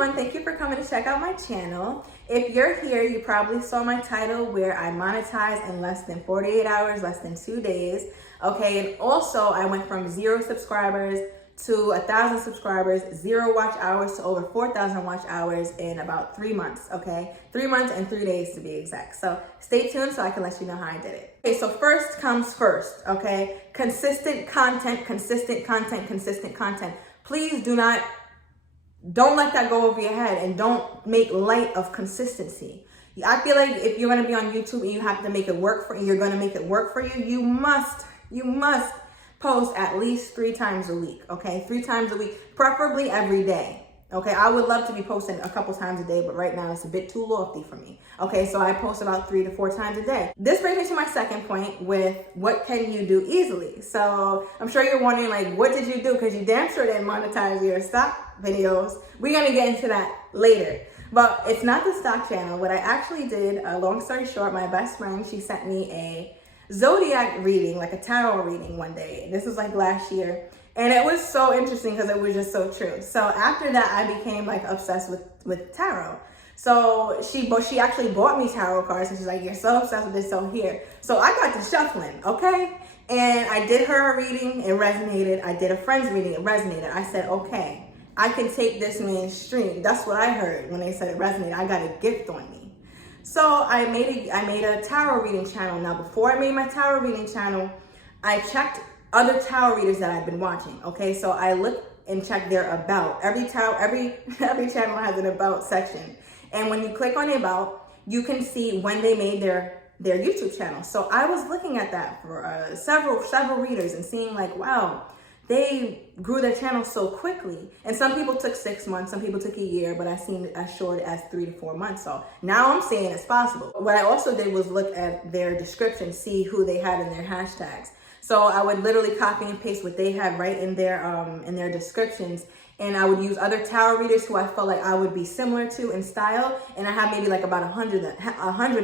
everyone, thank you for coming to check out my channel. If you're here, you probably saw my title where I monetize in less than 48 hours, less than 2 days. Okay, and also I went from 0 subscribers to 1,000 subscribers, 0 watch hours to over 4,000 watch hours in about 3 months, okay? 3 months and 3 days to be exact. So stay tuned so I can let you know how I did it. Okay, so first comes first, okay? Consistent content, consistent content, consistent content. Please don't let that go over your head, and don't make light of consistency. I feel like if you're gonna be on YouTube and you have to make it work for you, you're gonna make it work for you, you must post at least 3 times a week, okay? 3 times a week, preferably every day, okay? I would love to be posting a couple times a day, but right now it's a bit too lofty for me, okay? So I post about 3 to 4 times a day. This brings me to my second point with what can you do easily? So I'm sure you're wondering, like, what did you do? Because you damn sure didn't monetize your stock videos. We're gonna get into that later. But it's not the stock channel. What I actually did, long story short, my best friend, she sent me a zodiac reading, like a tarot reading one day. This was like last year. And it was so interesting because it was just so true. So after that, I became like obsessed with tarot. So she actually bought me tarot cards, and she's like, you're so obsessed with this, so here. So I got to shuffling, okay? And I did her a reading, it resonated. I did a friend's reading, it resonated. I said, okay, I can take this mainstream. That's what I heard when they said it resonated. I got a gift on me. So I made a tarot reading channel. Now, before I made my tarot reading channel, I checked other tarot readers that I've been watching. Okay, so I looked and checked their about. Every channel has an about section, and when you click on the about, you can see when they made their YouTube channel. So I was looking at that for several readers and seeing like, wow, they grew their channel so quickly. And some people took 6 months, some people took a year, but I seen it as short as 3 to 4 months. So now I'm saying it's possible. What I also did was look at their description, see who they had in their hashtags. So I would literally copy and paste what they had right in their descriptions. And I would use other tarot readers who I felt like I would be similar to in style. And I have maybe like about 100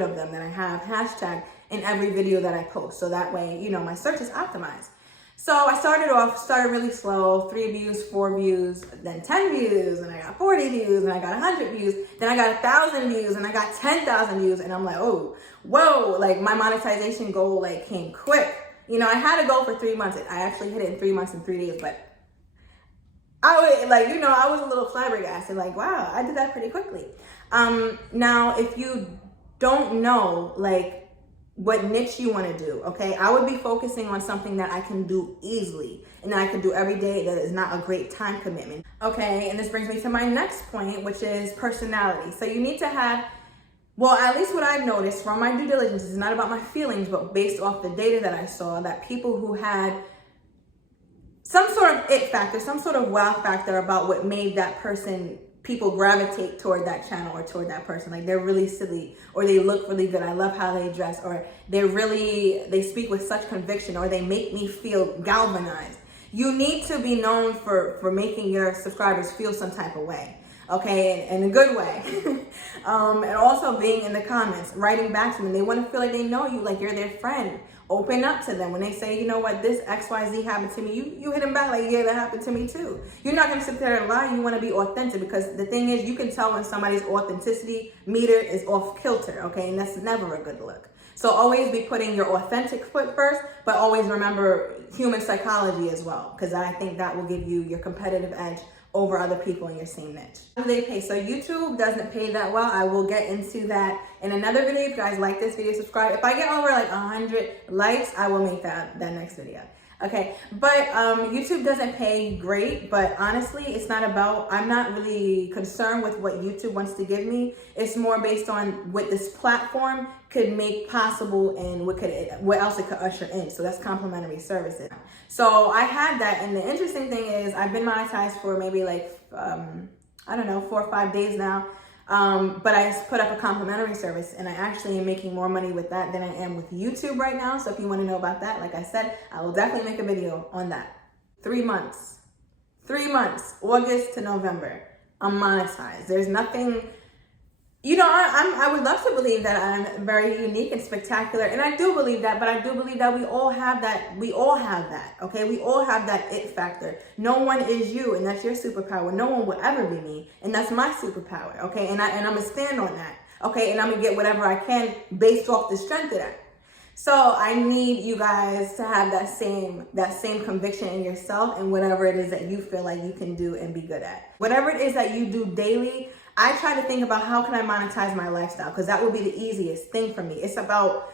of them that I have hashtag in every video that I post. So that way, you know, my search is optimized. So I started really slow, 3 views, 4 views, then 10 views, and I got 40 views, and I got 100 views, then I got 1,000 views, and I got 10,000 views, and I'm like, oh, whoa, like my monetization goal like came quick. You know, I had a goal for 3 months. I actually hit it in 3 months and 3 days, but I was a little flabbergasted, like, wow, I did that pretty quickly. Now, if you don't know, like, what niche you want to do, okay, I would be focusing on something that I can do easily and that I can do every day that is not a great time commitment. Okay, and this brings me to my next point, which is personality. So you need to have, well, at least what I've noticed from my due diligence, is not about my feelings, but based off the data that I saw, that people who had some sort of it factor, some sort of wow factor about what made that person, people gravitate toward that channel or toward that person. Like, they're really silly, or they look really good, I love how they dress, or they speak with such conviction, or they make me feel galvanized. You need to be known for making your subscribers feel some type of way, okay, in a good way. And also being in the comments, writing back to them. They want to feel like they know you, like you're their friend. Open up to them when they say, you know what, this XYZ happened to me. You hit them back like, yeah, that happened to me too. You're not going to sit there and lie. You want to be authentic, because the thing is, you can tell when somebody's authenticity meter is off kilter, okay? And that's never a good look. So always be putting your authentic foot first, but always remember human psychology as well, because I think that will give you your competitive edge over other people in your same niche. How do they pay? So YouTube doesn't pay that well. I will get into that in another video. If you guys like this video, subscribe. If I get over like 100 likes, I will make that next video. Okay, but YouTube doesn't pay great, but honestly, it's not about, I'm not really concerned with what YouTube wants to give me. It's more based on what this platform could make possible and what else it could usher in. So that's complimentary services. So I had that, and the interesting thing is I've been monetized for maybe like, I don't know, 4 or 5 days now. But I put up a complimentary service, and I actually am making more money with that than I am with YouTube right now. So if you want to know about that, like I said, I will definitely make a video on that. 3 months, August to November, I'm monetized. There's nothing I would love to believe that I'm very unique and spectacular, and I do believe that. But I do believe that we all have that. We all have that. Okay, we all have that it factor. No one is you, and that's your superpower. No one will ever be me, and that's my superpower. Okay, and I'm gonna stand on that. Okay, and I'm gonna get whatever I can based off the strength of that. So I need you guys to have that same conviction in yourself and whatever it is that you feel like you can do and be good at. Whatever it is that you do daily, I try to think about how can I monetize my lifestyle, because that would be the easiest thing for me. It's about,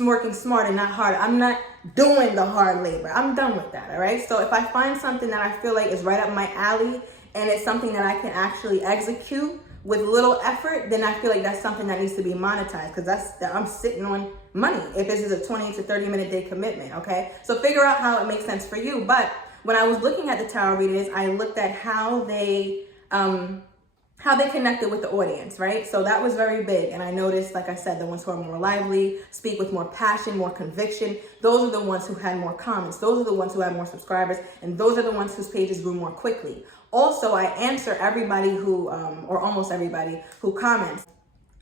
working smart and not hard. I'm not doing the hard labor. I'm done with that, all right? So if I find something that I feel like is right up my alley and it's something that I can actually execute with little effort, then I feel like that's something that needs to be monetized, because I'm sitting on money if this is a 20 to 30 minute day commitment, okay? So figure out how it makes sense for you. But when I was looking at the tarot readers, I looked at how they connected with the audience, right? So that was very big. And I noticed, like I said, the ones who are more lively, speak with more passion, more conviction, those are the ones who had more comments. Those are the ones who had more subscribers. And those are the ones whose pages grew more quickly. Also, I answer everybody who, or almost everybody who comments.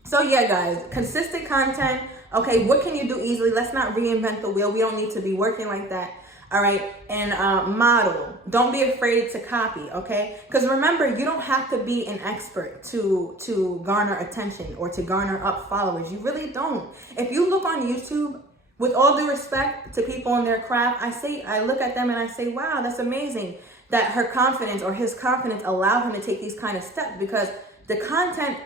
So yeah, guys, consistent content. Okay, what can you do easily? Let's not reinvent the wheel. We don't need to be working like that. All right, and model. Don't be afraid to copy, okay? Because remember, you don't have to be an expert to garner attention or to garner up followers. You really don't. If you look on YouTube, with all due respect to people in their craft, I look at them and I say, wow, that's amazing that her confidence or his confidence allowed him to take these kind of steps, because the content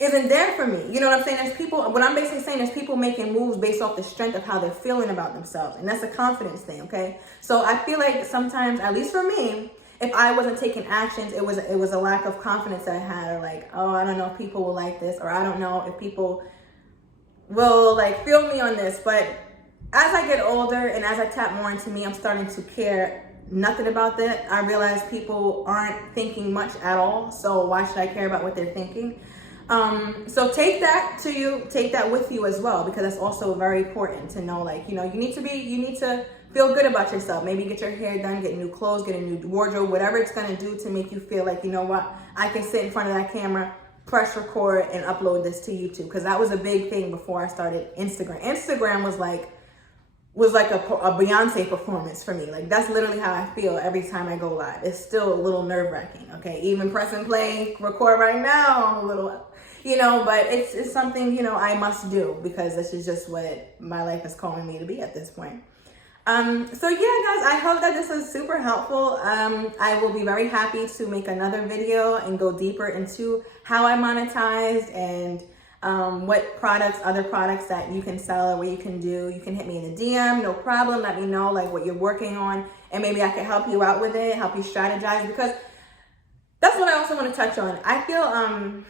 isn't there for me. You know what I'm saying? There's people, what I'm basically saying is people making moves based off the strength of how they're feeling about themselves. And that's a confidence thing, okay? So I feel like sometimes, at least for me, if I wasn't taking actions, it was a lack of confidence that I had, or like, oh, I don't know if people will like this, or I don't know if people will like feel me on this. But as I get older and as I tap more into me, I'm starting to care nothing about that. I realize people aren't thinking much at all. So why should I care about what they're thinking? So take that with you as well, because that's also very important to know, like, you need to feel good about yourself. Maybe get your hair done, get new clothes, get a new wardrobe, whatever it's going to do to make you feel like, you know what, I can sit in front of that camera, press record and upload this to YouTube. Because that was a big thing before I started Instagram. Instagram was like a Beyonce performance for me. Like, that's literally how I feel every time I go live. It's still a little nerve-wracking, okay? Even pressing play, record right now, I'm a little, but it's something, I must do, because this is just what my life is calling me to be at this point. So yeah, guys, I hope that this was super helpful. I will be very happy to make another video and go deeper into how I monetize and what other products that you can sell or what you can do. You can hit me in the DM, no problem. Let me know like what you're working on, and maybe I can help you out with it, help you strategize, because that's what I also want to touch on. I feel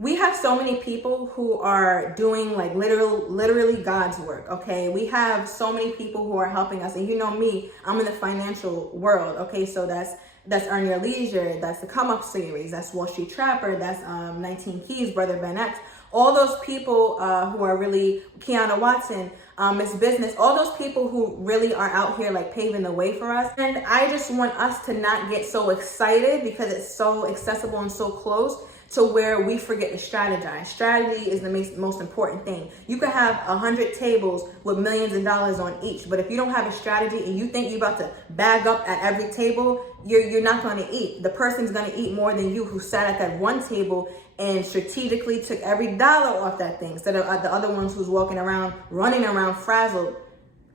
we have so many people who are doing like literally God's work, okay? We have so many people who are helping us, and you know me, I'm in the financial world, okay? So that's Earn Your Leisure, that's the Come Up series, that's Wall Street Trapper, that's 19 Keys, Brother Ben X. All those people who are really, Kiana Watson, Miss Business, all those people who really are out here like paving the way for us. And I just want us to not get so excited because it's so accessible and so close to where we forget to strategize. Strategy is the most important thing. You could have 100 tables with millions of dollars on each, but if you don't have a strategy and you think you're about to bag up at every table, you're not going to eat. The person's going to eat more than you who sat at that one table and strategically took every dollar off that thing, instead of the other ones who's walking around, running around frazzled.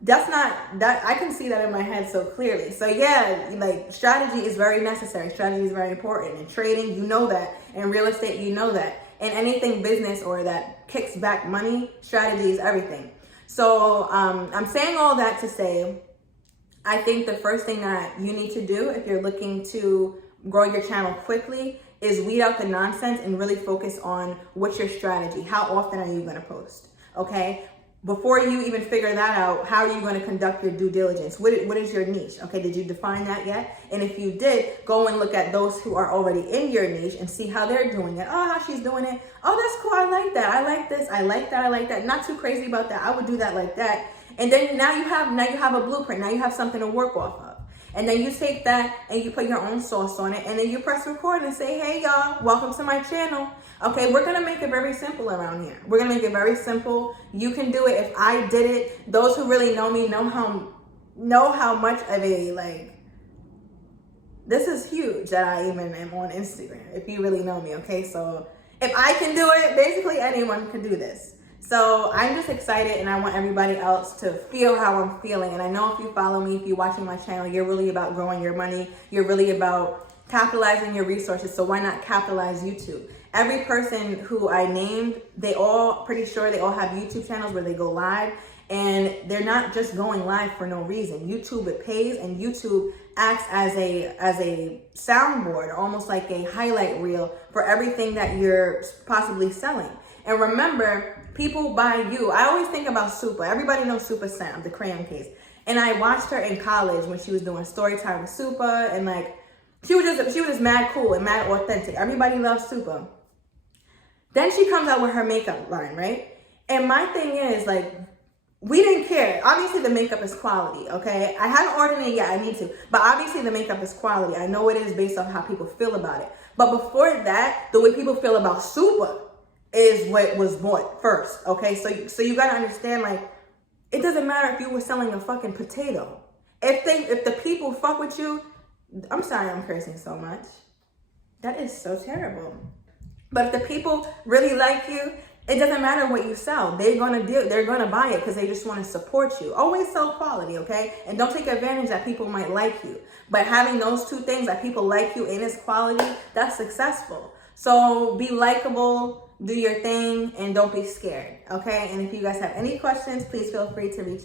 That's not, that I can see that in my head so clearly. So yeah, like strategy is very necessary. Strategy is very important. In trading, you know that. In real estate, you know that. In anything business or that kicks back money, strategy is everything. So I'm saying all that to say, I think the first thing that you need to do if you're looking to grow your channel quickly is weed out the nonsense and really focus on what's your strategy. How often are you going to post? Okay. Before you even figure that out, how are you going to conduct your due diligence? What is your niche? Okay, did you define that yet? And if you did, go and look at those who are already in your niche and see how they're doing it. Oh, how she's doing it. Oh, that's cool. I like that. I like this. I like that. I like that. Not too crazy about that. I would do that like that. And then now you have a blueprint. Now you have something to work off of. And then you take that and you put your own sauce on it, and then you press record and say, hey y'all, welcome to my channel. Okay, we're gonna make it very simple around here. We're gonna make it very simple. You can do it. If I did it, those who really know me know how much of a, like, this is huge that I even am on Instagram, if you really know me, okay? So if I can do it, basically anyone can do this. So I'm just excited, and I want everybody else to feel how I'm feeling. And I know if you follow me, if you're watching my channel, you're really about growing your money. You're really about capitalizing your resources. So why not capitalize YouTube? Every person who I named, pretty sure they all have YouTube channels where they go live. And they're not just going live for no reason. YouTube, it pays, and YouTube acts as a soundboard, almost like a highlight reel for everything that you're possibly selling. And remember, people buy you. I always think about Supa. Everybody knows Supa Sam, the crayon case. And I watched her in college when she was doing story time with Supa, and like she was just mad cool and mad authentic. Everybody loves Supa. Then she comes out with her makeup line, right? And my thing is, like, we didn't care. Obviously, the makeup is quality, okay? I haven't ordered it yet. I need to. But obviously, the makeup is quality. I know it is based off how people feel about it. But before that, the way people feel about Supa is what was bought first, okay? So you got to understand, like, it doesn't matter if you were selling a fucking potato. If the people fuck with you, I'm sorry I'm cursing so much. That is so terrible. But if the people really like you, it doesn't matter what you sell. They're gonna buy it because they just want to support you. Always sell quality, okay? And don't take advantage that people might like you. But having those two things, that people like you and it's quality, that's successful. So be likable, do your thing, and don't be scared, okay? And if you guys have any questions, please feel free to reach out.